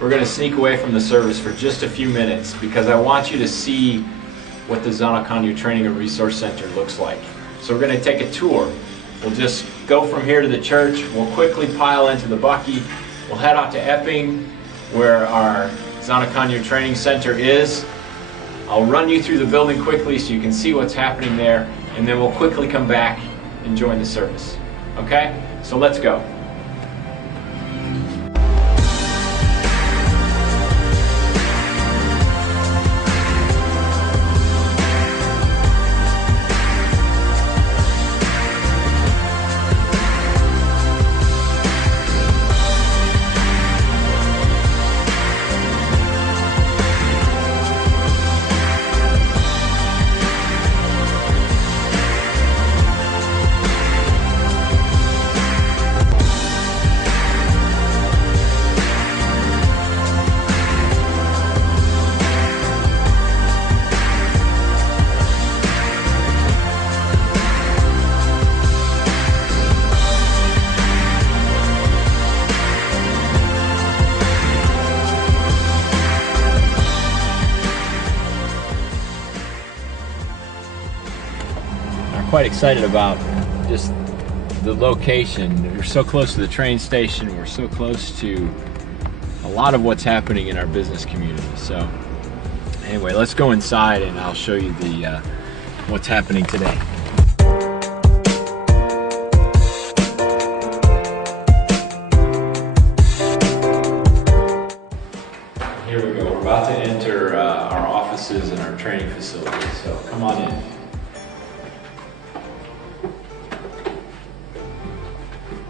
we're going to sneak away from the service for just a few minutes because I want you to see what the Zanokhanyo Training and Resource Center looks like. So we're going to take a tour. We'll just go from here to the church. We'll quickly pile into the Bucky. We'll head out to Epping, where our Zanokhanyo Training Center is. I'll run you through the building quickly so you can see what's happening there, and then we'll quickly come back and join the service. Okay? So let's go. Quite excited about just the location. We're so close to the train station. We're so close to a lot of what's happening in our business community. So anyway, let's go inside and I'll show you the what's happening today. Here we go. We're about to enter our offices and our training facilities. So come on in.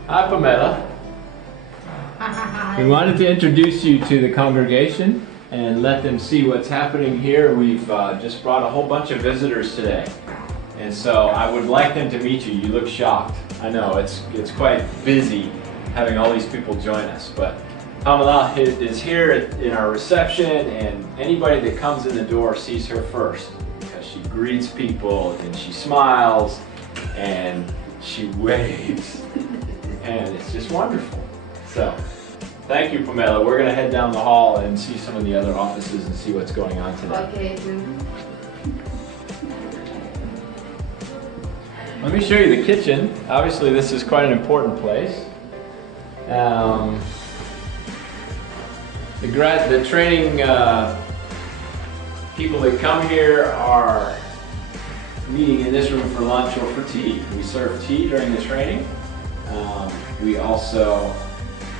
Hi, Pamela. We wanted to introduce you to the congregation and let them see what's happening here. We've just brought a whole bunch of visitors today. And so I would like them to meet you. You look shocked. I know, it's quite busy having all these people join us. But Pamela is here in our reception, and anybody that comes in the door sees her first because she greets people and she smiles and she waves. And it's just wonderful. So, thank you, Pamela. We're going to head down the hall and see some of the other offices and see what's going on today. Okay. Let me show you the kitchen. Obviously, this is quite an important place. The training people that come here are meeting in this room for lunch or for tea. We serve tea during the training. We also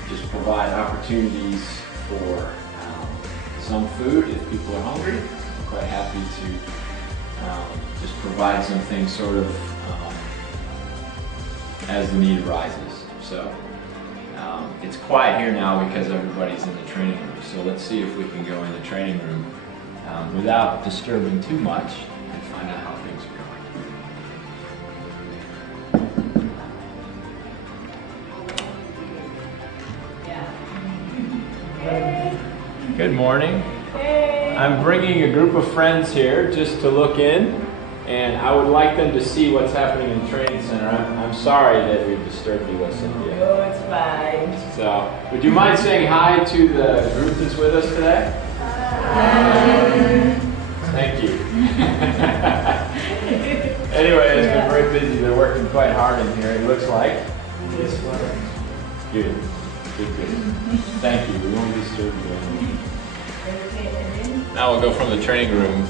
just provide opportunities for some food if people are hungry. I'm quite happy to just provide some things sort of as the need arises. So it's quiet here now because everybody's in the training room. So let's see if we can go in the training room without disturbing too much and find out how things are going. Good morning. Hey. I'm bringing a group of friends here just to look in, and I would like them to see what's happening in the training center. I'm sorry that we've disturbed you, Cynthia. No, it's fine. So, would you mind saying hi to the group that's with us today? Hi. Thank you. Anyway, it's been very busy. They're working quite hard in here, it looks like. Good. Thank you. We won't disturb you anymore. Now we'll go from the training room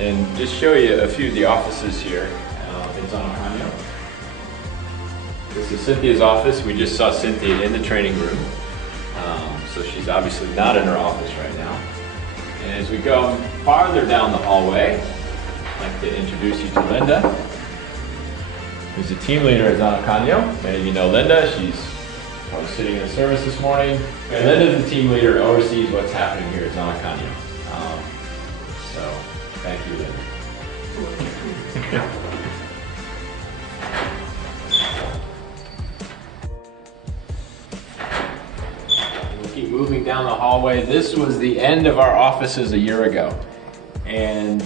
and just show you a few of the offices here in Zanokhanyo. This is Cynthia's office. We just saw Cynthia in the training room. So she's obviously not in her office right now. And as we go farther down the hallway, I'd like to introduce you to Linda, who's the team leader at Zanokhanyo. Many of you know Linda. She's probably sitting in the service this morning. And Linda's the team leader and oversees what's happening here at Zanokhanyo. So, thank you, Linda. We'll keep moving down the hallway. This was the end of our offices a year ago. And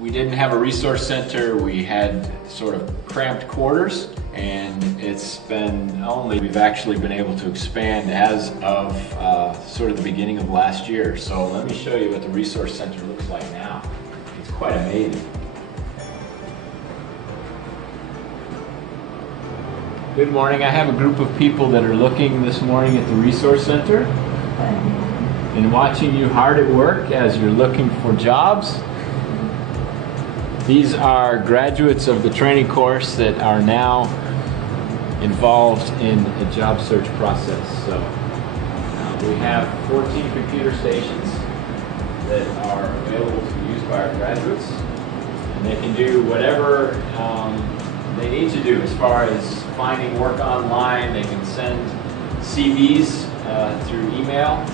we didn't have a resource center. We had sort of cramped quarters. And it's been only, we've actually been able to expand as of sort of the beginning of last year. So let me show you what the Resource Center looks like now. It's quite amazing. Good morning. I have a group of people that are looking this morning at the Resource Center and watching you hard at work as you're looking for jobs. These are graduates of the training course that are now involved in a job search process. So we have 14 computer stations that are available to be used by our graduates, and they can do whatever they need to do as far as finding work online. They can send CVs through email.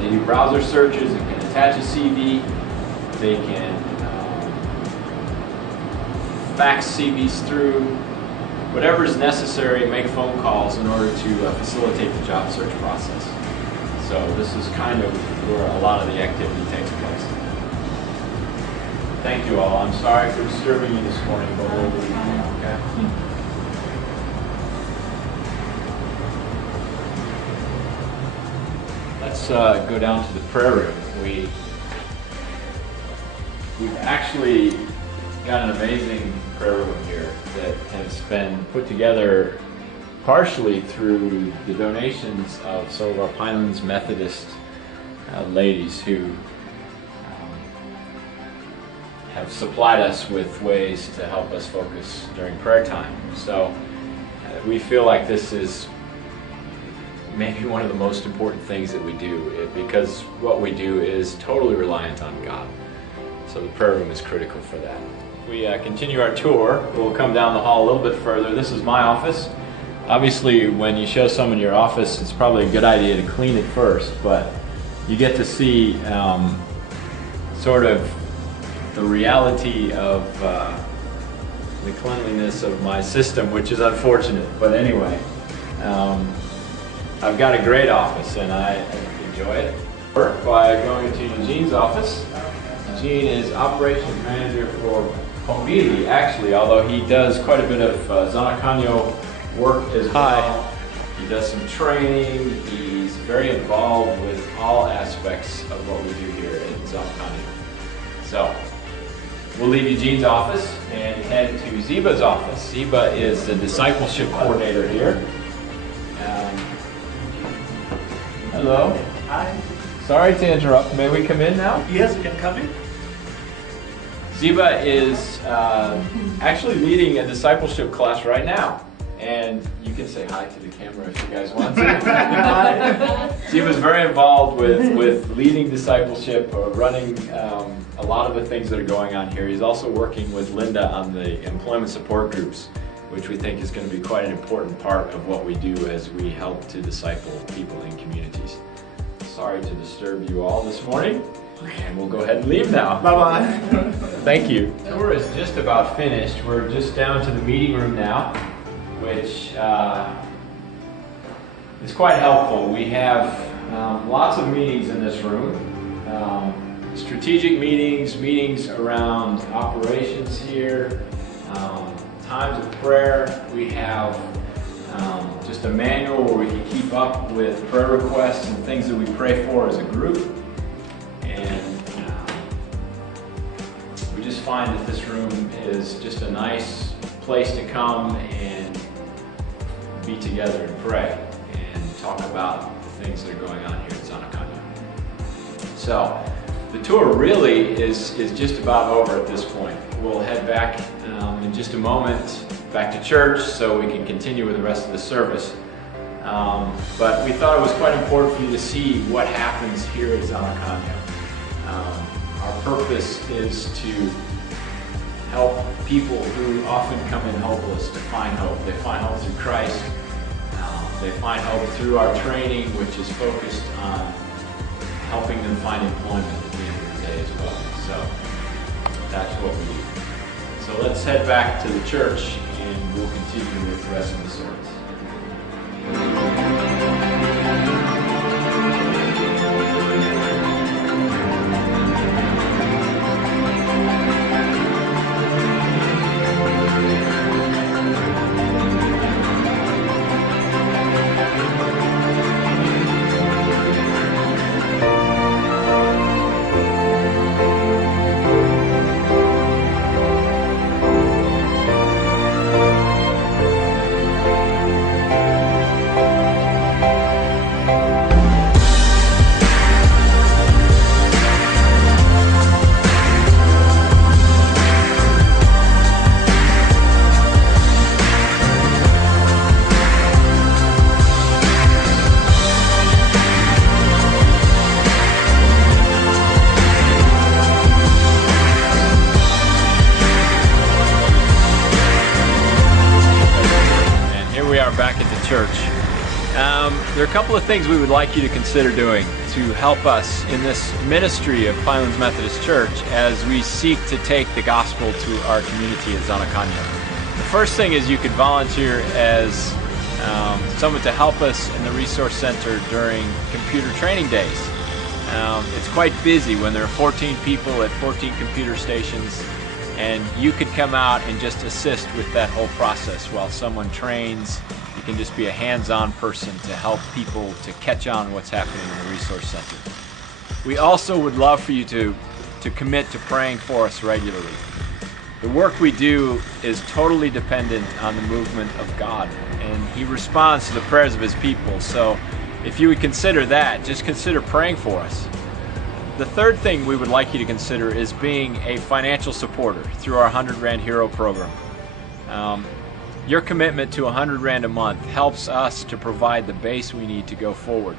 They do browser searches and can attach a CV. They can fax CVs through. Whatever is necessary, make phone calls in order to facilitate the job search process. So this is kind of where a lot of the activity takes place. Thank you all. I'm sorry for disturbing you this morning, but we'll leave now, okay? Let's go down to the prayer room. We've actually got an amazing prayer room here that has been put together partially through the donations of some of our Pinelands Methodist ladies who have supplied us with ways to help us focus during prayer time. So we feel like this is maybe one of the most important things that we do, because what we do is totally reliant on God. So the prayer room is critical for that. We continue our tour. We'll come down the hall a little bit further. This is my office. Obviously, when you show someone your office, it's probably a good idea to clean it first, but you get to see sort of the reality of the cleanliness of my system, which is unfortunate. But anyway, I've got a great office and I enjoy it. Work by going to Eugene's office. Eugene is operations manager for Phambili, actually, although he does quite a bit of Zanokhanyo work as well. He does some training. He's very involved with all aspects of what we do here at Zanokhanyo. So we'll leave Eugene's office and head to Ziba's office. Ziba is the discipleship coordinator here. Hello. Hi. Sorry to interrupt. May we come in now? Yes, you can come in. Ziba is actually leading a discipleship class right now. And you can say hi to the camera if you guys want to. Ziba's very involved with leading discipleship, running a lot of the things that are going on here. He's also working with Linda on the employment support groups, which we think is going to be quite an important part of what we do as we help to disciple people in communities. Sorry to disturb you all this morning, and we'll go ahead and leave now. Bye-bye. Thank you. The tour is just about finished. We're just down to the meeting room now, which is quite helpful. We have lots of meetings in this room. Strategic meetings, meetings around operations here, times of prayer. We have just a manual where we can keep up with prayer requests and things that we pray for as a group. And we just find that this room is just a nice place to come and be together and pray and talk about the things that are going on here at Zanokhanyo. So the tour really is just about over at this point. We'll head back in just a moment back to church so we can continue with the rest of the service. But we thought it was quite important for you to see what happens here at Zanokhanyo. Our purpose is to help people who often come in hopeless to find hope. They find hope through Christ. They find hope through our training, which is focused on helping them find employment at the end of the day as well. So that's what we do. So let's head back to the church and we'll continue with the rest of the service. are back at the church. There are a couple of things we would like you to consider doing to help us in this ministry of Pinelands Methodist Church as we seek to take the gospel to our community at Zanokhanyo. The first thing is you could volunteer as someone to help us in the resource center during computer training days. It's quite busy when there are 14 people at 14 computer stations, and you could come out and just assist with that whole process while someone trains. You can just be a hands-on person to help people to catch on what's happening in the resource center. We also would love for you to commit to praying for us regularly. The work we do is totally dependent on the movement of God, and He responds to the prayers of His people. So if you would consider that, just consider praying for us. The third thing we would like you to consider is being a financial supporter through our 100 Rand Hero program. Your commitment to 100 Rand a month helps us to provide the base we need to go forward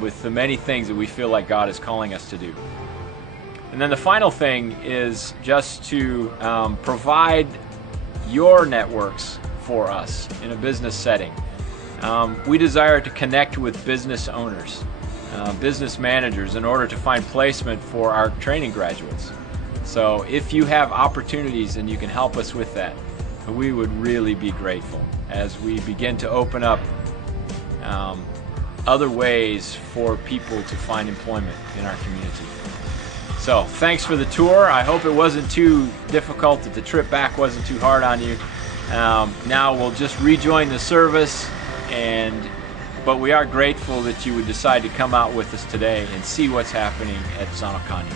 with the many things that we feel like God is calling us to do. And then the final thing is just to provide your networks for us in a business setting. We desire to connect with business owners, business managers, in order to find placement for our training graduates. So if you have opportunities and you can help us with that, we would really be grateful as we begin to open up other ways for people to find employment in our community. So thanks for the tour. I hope it wasn't too difficult, that the trip back wasn't too hard on you. Now we'll just rejoin the service, but we are grateful that you would decide to come out with us today and see what's happening at Zanokhanyo.